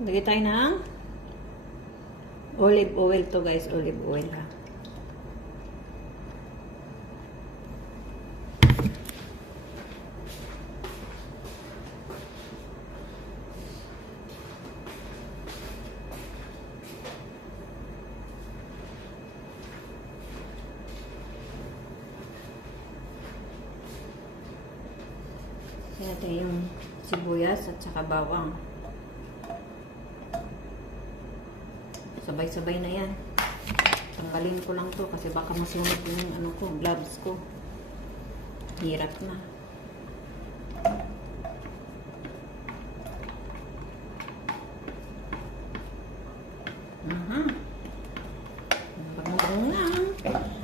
Lagay tayo ng olive oil to guys. Olive oil ha. Natin yung sibuyas at saka bawang. Sabay-sabay na yan. Tanggalin ko lang to kasi baka masunog yung ano ko, gloves ko. Hirap na.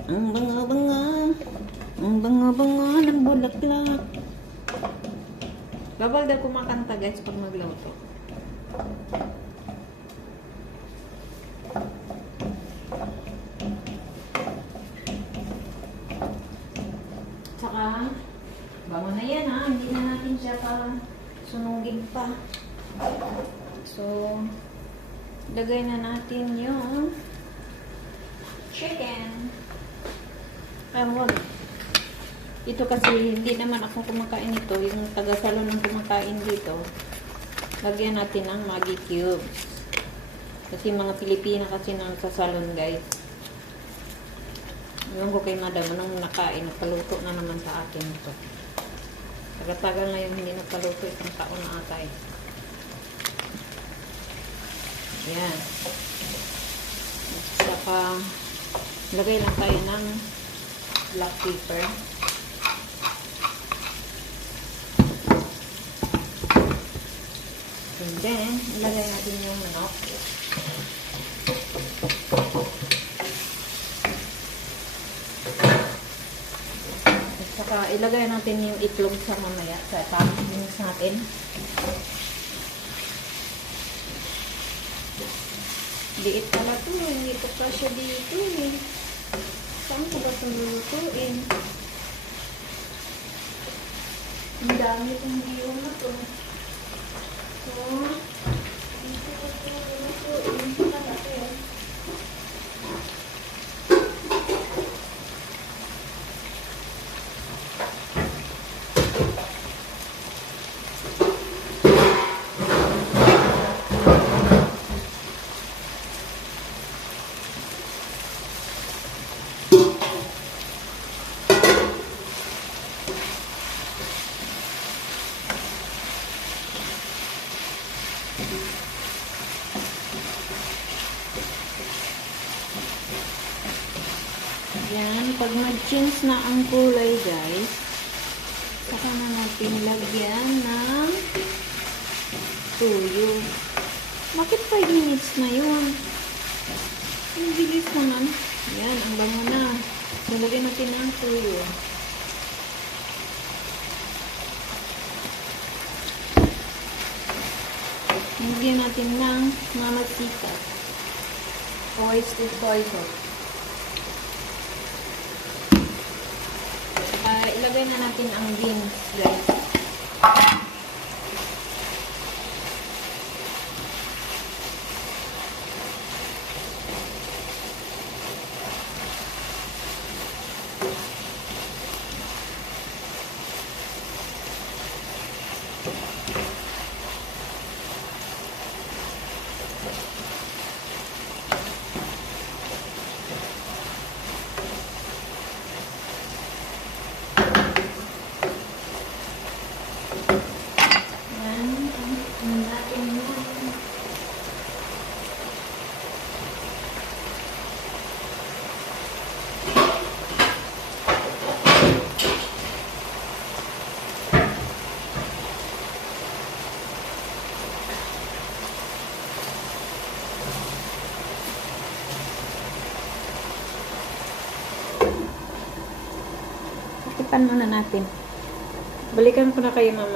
Ang banga-banga. Ang banga-banga ng bulaklak. Bawal daw kumakanta guys pag magluto. Tsaka, bango na yan ha. Hindi na natin siya pa sunugin pa. So, lagay na natin yung chicken. Wag. Ito kasi hindi naman ako kumakain ito. Yung taga-salon ng kumakain dito. Lagyan natin ng Maggi cubes. Kasi mga Pilipina kasi nang sa salon guys. Ewan ko kay madam nung nakain. Nagpaluto na naman sa akin ito. Tagal-tagal na yung hindi nagpaluto. Isang taon na ata eh. Ayan. Saka lagay lang tayo ng black pepper. And then, ilagay natin yung manok. At saka, ilagay natin yung itlog sa mamaya. Sa tapos natin. Liit pala ito. Hindi ko pa siya dito eh. Saan ko ba ito lulutuin? Ang dami itong biyo na ito. So, dito ko ito lulutuin. Saan natin yun? Yan, pag mag-change na ang kulay guys, saka na natin lagyan ng tuyo. Bakit 5 minutes na yun? Ang bilis naman. Yan, ang bango na. So, lagyan natin ng tuyo. Lagyan natin ng mamasika. Oyster soy sauce. Ilagay na natin ang beans, guys. Tipan muna natin. Balikan ko na kayo mamaya.